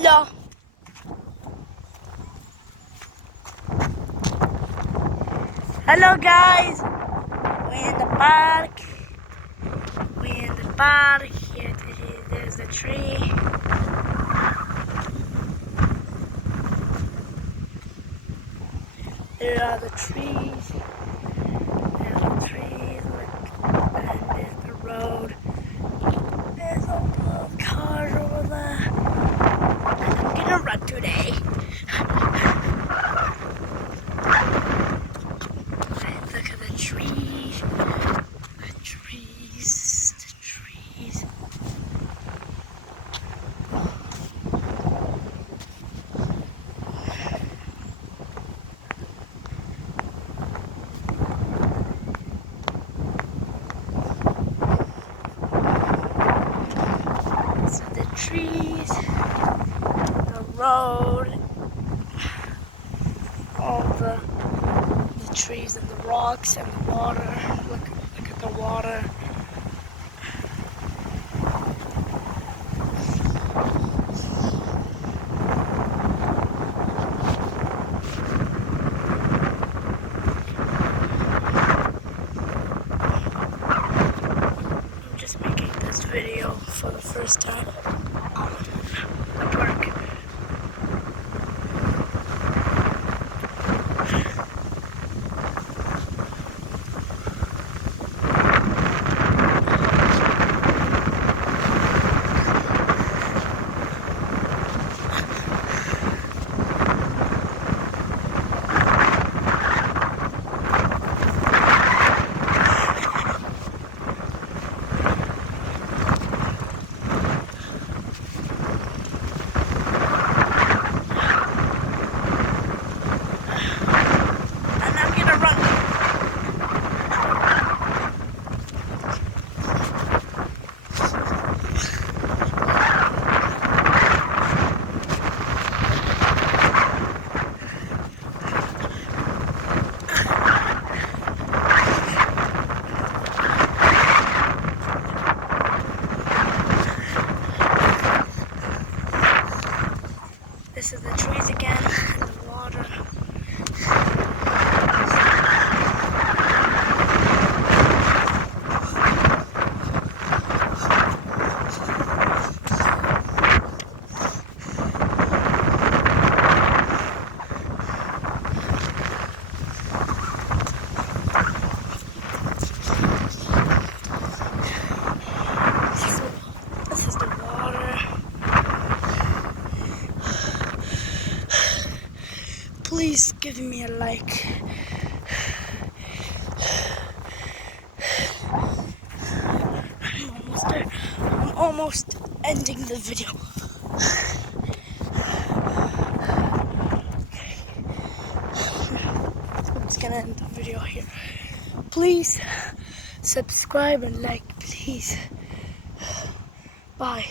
Hello. Hello guys. We're in the park. Here, there's the tree. There are the trees. Look. And there's the road. There's a lot of cars over there. I'm gonna run today. Look at the trees. The trees. So the trees, the road, all the trees and the rocks and the water. Look at the water. I'm just making this video for the first time at work. This is the trees again and the water. This is the water. Please give me a like. I'm almost there. I'm almost ending the video. I'm just gonna end the video here. Please subscribe and like, please. Bye.